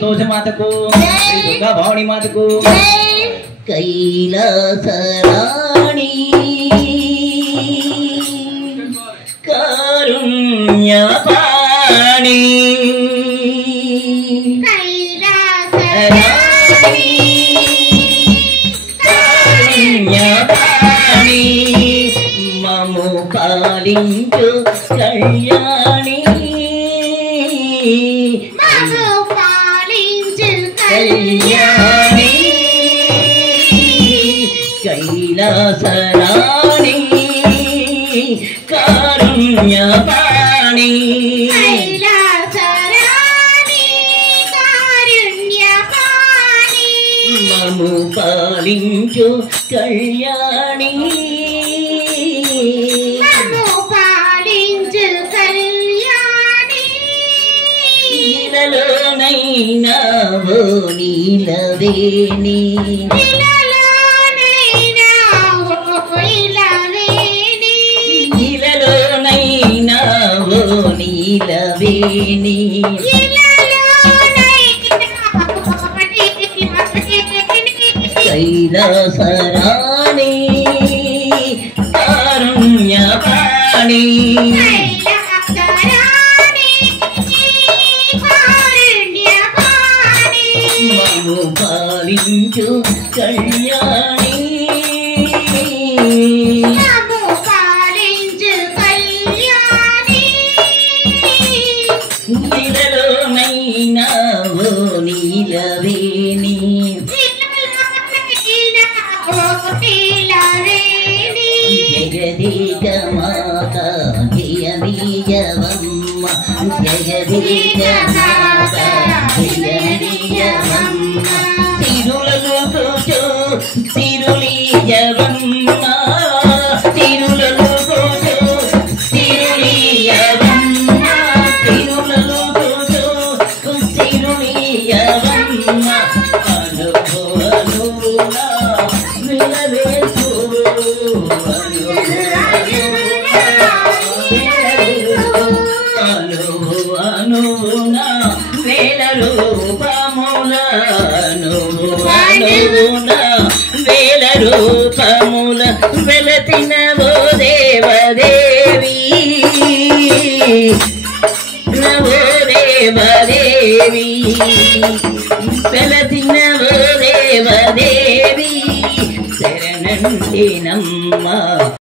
संतोष मातको दुर्गा भवानी मातको कैलासराणी कारुण्यपाणी कारुण्यपाणी ममो कालिंचु कल्याणी कल्याणी कैलासराणी कारुण्यपाणी ममो पालिंचु कल्याणी నీలలోనైనావో నీలవేణి నీలలోనైనావో నీలవేణి कैलासराणी कारुण्यपाणी ममो पालिंचु कल्याणी నీలలోనైనావో నీలవేణి జగదీక మాత జయమీయవమ్మ జగదీక మాత జయమీయవమ్మ తిరులను కూచో తిరులీయవమ్మ తిరులను కూచో తిరులీయవమ్మ తిరులను కూచో తిరులీయవమ్మ అనుభవనునా విలవేసు అనువునా వేల రూపముల అనువునా వేల రూపముల వెలతినవో దేవదేవి నవో దేవదేవి వెలతినవో దేవదేవి శరణంటినమ్మ